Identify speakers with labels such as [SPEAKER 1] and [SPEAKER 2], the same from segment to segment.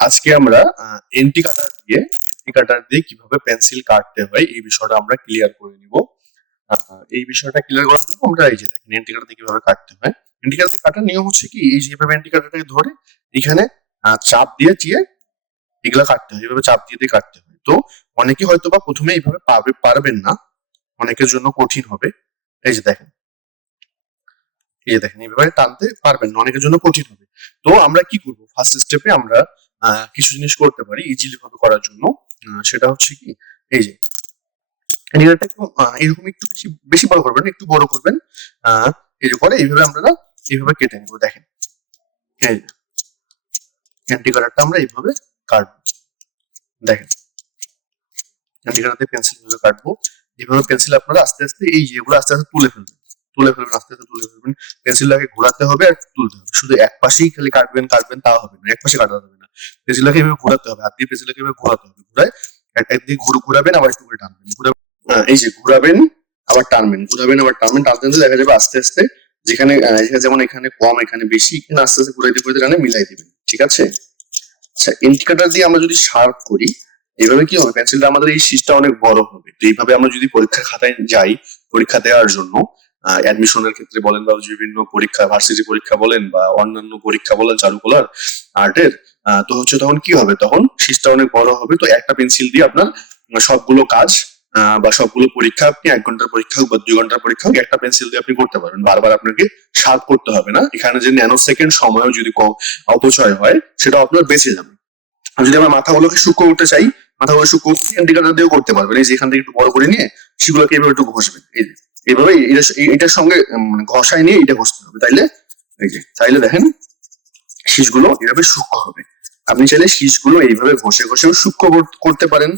[SPEAKER 1] আজকে আমরা এন্টি কাটার দিয়ে এন্টি কাটার দিয়ে কীভাবে পেন্সিল কাটতে হয় এই বিষয়টা আমরা ক্লিয়ার করে নিব। এই বিষয়টা ক্লিয়ার করার জন্য আমরা এই যে দেখেন এন্টি কাটার দিয়ে কীভাবে কাটতে হয়। এন্টি কাটার দিয়ে কাটার নিয়ম হচ্ছে কি এই যেভাবে এন্টি কাটারটাকে ধরে এখানে চাপ দিয়ে চিয়ে এগুলা কাটতে হয় এভাবে চাপ দিয়ে দিয়ে কাটতে হয়। তো অনেকে হয়তো বা প্রথমে এইভাবে পাবে পারবেন না অনেকের জন্য কঠিন হবে। এই যে দেখেন এই যে দেখেন এইভাবে টানতে পারবেন না অনেকের জন্য কঠিন হবে। তো আমরা কি করব? ফার্স্ট স্টেপে আমরা কিছু জিনিস করতে পারি ইজিলি ভাবে করার জন্য। সেটা হচ্ছে কি, এই যে এটা একটু এরকম একটু বেশি বেশি বড় করবেন একটু বড় করবেন। এই করে এইভাবে আমরা এইভাবে কেটে নেব, দেখেন। ক্যান্টি কালারটা আমরা এইভাবে কাটবো। দেখেন ক্যান্টি কালার দিয়ে পেন্সিল ভাবে কাটবো। এইভাবে পেন্সিল আপনারা আস্তে আস্তে এই এগুলো আস্তে আস্তে তুলে ফেলবেন। তুলে ফেলবেন, আস্তে আস্তে তুলে ফেলবেন। পেন্সিলটাকে ঘোরাতে হবে আর তুলতে হবে। শুধু এক পাশেই খালি কাটবেন কাটবেন, তা হবে না। এক পাশে কাটা যাবে পেন্সিলটাকে এভাবে ঘোরাতে হবে হাত দিয়ে এভাবে ঘোরাতে হবে। ঘুরায় এক একদিকে ঘুরে আবার একটু করে টানবেন। ঘুরাবেন এই যে আবার টানবেন। আবার টানবেন, টানতে টানতে দেখা যাবে আস্তে আস্তে যেখানে যেমন এখানে কম, এখানে বেশি, এখানে আস্তে আস্তে ঘুরাইতে ঘুরাইতে টানে মিলাই দিবেন। ঠিক আছে? আচ্ছা ইন্ডিকেটর দিয়ে আমরা যদি শার্প করি এইভাবে কি হবে? পেন্সিলটা আমাদের এই শীষটা অনেক বড় হবে। তো এইভাবে আমরা যদি পরীক্ষা খাতায় যাই, পরীক্ষা দেওয়ার জন্য অ্যাডমিশনের ক্ষেত্রে বলেন বা বিভিন্ন পরীক্ষা ভার্সিটি পরীক্ষা বলেন বা অন্যান্য পরীক্ষা বলেন চারুকলার আর্টের তো হচ্ছে তখন কি হবে? তখন শীষটা অনেক বড় হবে, তো একটা পেন্সিল দিয়ে আপনার সবগুলো কাজ বা সবগুলো পরীক্ষা আপনি এক ঘণ্টার পরীক্ষা হোক বা দুই ঘণ্টার পরীক্ষা হোক, একটা পেন্সিল দিয়ে আপনি করতে পারবেন বারবার আপনাকে শার্প করতে হবে না। এখানে যে ন্যানো সেকেন্ড সময়ও যদি কম, অপচয় হয় সেটা আপনার বেঁচে যাবে। আর যদি আমরা মাথাগুলোকে সূক্ষ্ম করতে চাই, মাথাগুলো সূক্ষ্ম ইন্ডিকেটার দিয়েও করতে পারবেন। এই যে এখান থেকে একটু বড় করে নিয়ে সেগুলোকে এভাবে একটু ঘষবেন। এই যে এইভাবে এটা- এই- এটার সঙ্গে মানে ঘষায় নিয়ে এটা ঘষতে হবে। তাইলে, এই যে, তাইলে দেখেন শীষগুলো এভাবে সূক্ষ্ম হবে। আপনি চাইলে শীষগুলো এইভাবে ঘষে ঘষেও সূক্ষ্ম করতে পারেন।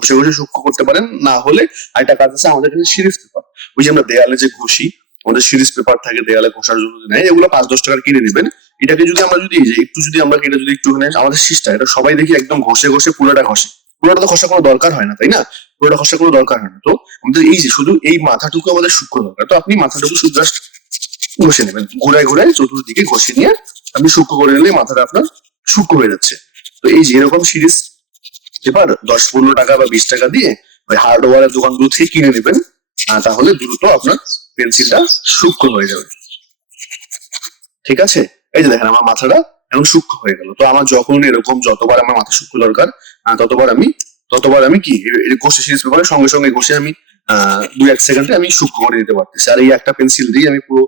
[SPEAKER 1] ঘষে ঘষে সূক্ষ্ম করতে পারেন। না হলে আরেকটা কাজ আছে, আমাদের কাছে সিরিজ পেপার। ওই যে আমরা দেয়ালে যে ঘষি, আমাদের সিরিজ পেপার থাকে দেয়ালে ঘষার জন্য নেয়, এগুলো পাঁচ দশ টাকার কিনে নেবেন। এটাকে যদি আমরা যদি একটু যদি আমরা এটা যদি একটু আমাদের শীষটা এটা সবাই দেখি একদম ঘষে ঘষে পুরোটা ঘষে। পুরোটা তো ঘষা কোনো দরকার হয় না, তাই না? পুরোটা ঘষা কোনো দরকার হয় না। তো আমাদের এই যে শুধু এই মাথাটুকু আমাদের সূক্ষ্ম দরকার। তো আপনি মাথাটুকু শুধু জাস্ট ঘষে নেবেন। ঘোরায় ঘোরায় চতুর্দিকে ঘষে নিয়ে আপনি সূক্ষ্ম করে নিলে মাথাটা আপনার সূক্ষ্ম হয়ে যাচ্ছে। তো এই যে এরকম সিরিজ পেপার দশ পনেরো টাকা বা বিশ টাকা দিয়ে ওই হার্ডওয়ারের দোকানগুলো থেকে কিনে নেবেন তাহলে দ্রুত আপনার পেন্সিলটা সূক্ষ্ম হয়ে যাবে। ঠিক আছে? এই যে দেখেন আমার মাথাটা এখন সূক্ষ্ম হয়ে গেল। তো আমার যখন এরকম যতবার আমার মাথা সূক্ষ্ম দরকার ততবার আমি ততবার আমি কি ঘষে সিরিজ পেপারে সঙ্গে সঙ্গে ঘষে আমি আহ, দুই এক সেকেন্ডে আমি সূক্ষ্ম করে দিতে পারতেছি। আর এই একটা পেন্সিল দিয়ে আমি পুরো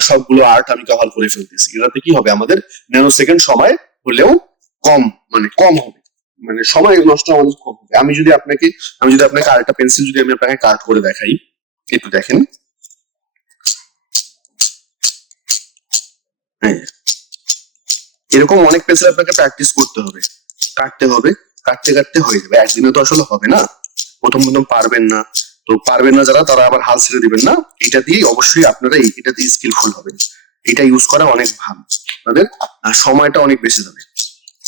[SPEAKER 1] সবগুলো আর্ট আমি কভার করে ফেলতেছি। এটাতে কি হবে? আমাদের ন্যানো সেকেন্ড সময় হলেও কম মানে কম হবে। মানে সময় নষ্ট আমাদের কম হবে। আমি যদি আপনাকে, আমি যদি আপনাকে আরেকটা পেন্সিল যদি আমি আপনাকে কাট করে দেখাই, একটু দেখেন। এরকম অনেক পেন্সিল আপনাকে প্র্যাকটিস করতে হবে। কাটতে হবে, কাটতে কাটতে হয়ে যাবে। একদিনে তো আসলে হবে না। প্রথম প্রথম পারবেন না। তো পারবেন না যারা, তারা আবার হাল ছেড়ে দিবেন না। এটা দিয়ে অবশ্যই আপনারা এটা দিয়ে স্কিলফুল হবেন। এটা ইউজ করা অনেক ভালো। তাদের সময়টা অনেক বেশি যাবে।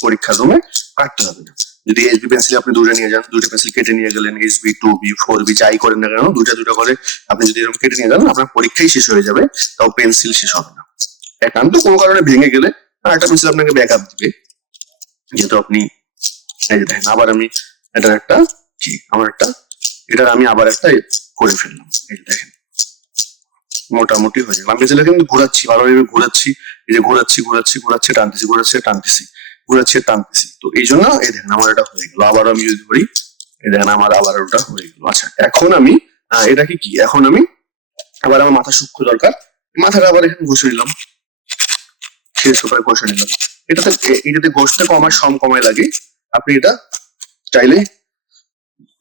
[SPEAKER 1] পরীক্ষা রুমে কাটতে হবে না। যদি এইচবি পেন্সিল আপনি দুটো নিয়ে যান, দুটো পেন্সিল কেটে নিয়ে গেলেন HB two B four B যাই করেন না কেন, দুটা দুটো করে আপনি যদি এরকম কেটে নিয়ে যান, আপনার পরীক্ষাই শেষ হয়ে যাবে, তাও পেন্সিল শেষ হবে না। একান্ত কোনো কারণে ভেঙে গেলে আরেকটা পেন্সিল আপনাকে ব্যাক আপ দিবে। যেহেতু আপনি দেখেন, আবার আমি এটার একটা কি? আমার একটা, এটার আমি আবার একটা করে ফেললাম। এই দেখেন, মোটামুটি হয়ে যাবে আমি পেন্সিলটা কিন্তু ঘোরাচ্ছি, ভালোভাবে ঘোরাচ্ছি, এই যে ঘোরাচ্ছি ঘোরাচ্ছি ঘোরাচ্ছি, টানতেছি ঘোরাচ্ছি, টানতেছি। ঘুরাচ্ছি টানতেছি। তো এই জন্য এই দেখেন আমার এটা হয়ে গেল। আবার আমি যদি ধরি, এই দেখেন আমার আবার ওটা হয়ে গেল। আচ্ছা এখন আমি এটাকে কি? এখন আমি আবার আমার মাথা সূক্ষ্ম দরকার। মাথাটা আবার এখানে ঘষে নিলাম। শেষ উপায় ঘষে নিলাম। এটাতে এটাতে ঘষতে কমার সম কমায় লাগে। আপনি এটা চাইলে,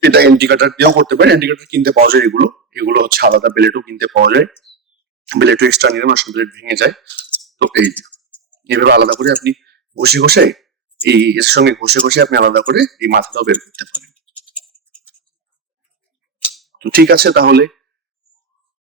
[SPEAKER 1] এটা এন্টিকাটার দিয়েও করতে পারেন। এন্টিকাটার কিনতে পাওয়া যায় এগুলো। এগুলো হচ্ছে আলাদা প্লেটও কিনতে পাওয়া যায়। প্লেটও এক্সট্রা নিলাম আসলে প্লেট ভেঙে যায়। তো এই এভাবে আলাদা করে আপনি ঘষে ঘষে, এই এর সঙ্গে ঘষে ঘষে আপনি আলাদা করে এই মাথাটাও বের করতে পারেন। তো ঠিক আছে তাহলে।